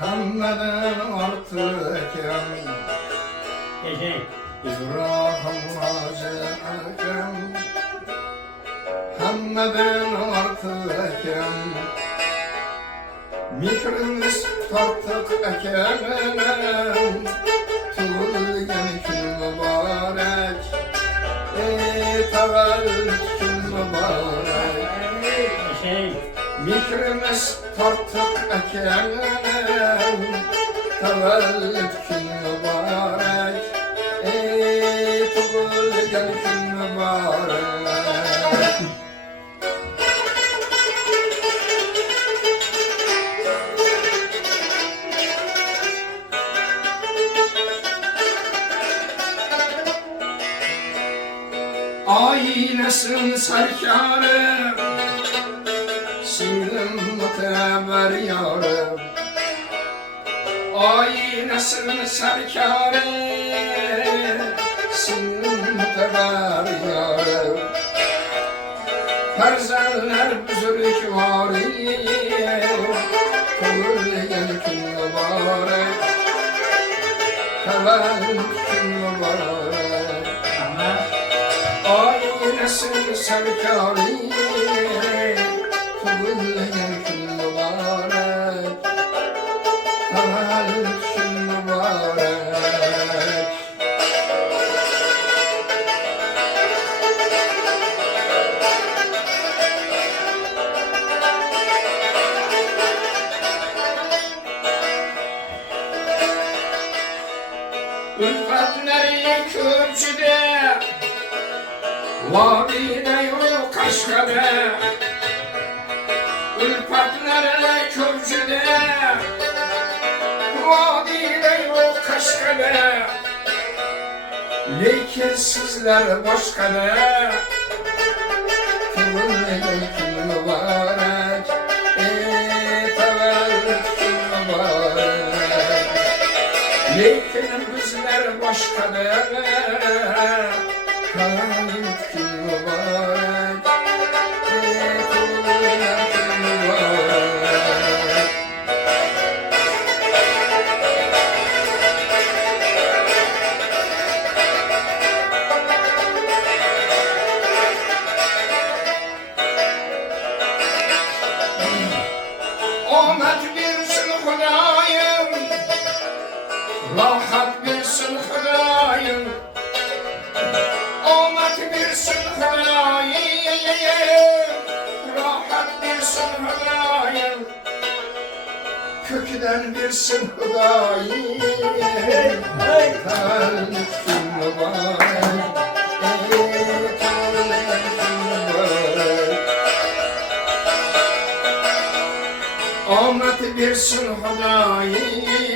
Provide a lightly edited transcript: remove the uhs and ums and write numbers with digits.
Hemmeden artıkem İbrahim Hacı Ekrem Hemmeden artıkem Mikrimiz tartık ekem Tuğulgen gün mübarek Tevellüt gün mübarek Mikrimiz tartık ekem Tevellüt gün mübarek Tuğulgen gün mübarek Ailesin serkarı Singlim muteber yarı Ailesin serkarı Singlim muteber yarı Ferzenler büzürük varı Kıvırgen gün mübarek Tevellüt gün mübarek Ailesin serkâri Tuğulgen gün mübarek Tevellüt gün mübarek Ülfetleri Kürçü'de Vadide yok Kaşkade Ülfetleri Kürçü'de Vadide yok Kaşkade Lekin sizler başkada Tuğulgen gün mübarek Tevellüt gün mübarek Lekin bizler başkada Tevellüt gün mübarek Tuğulgen gün mübarek Ahmet bilsin Hüdayım Rahat bilsin Hüdayım Ahmet bilsin Hüdayım Rahat bilsin Hüdayım Köküden bilsin Hüdayım Tevellüt gün mübarek Tuğulgen gün mübarek Ahmet bilsin Hüdayım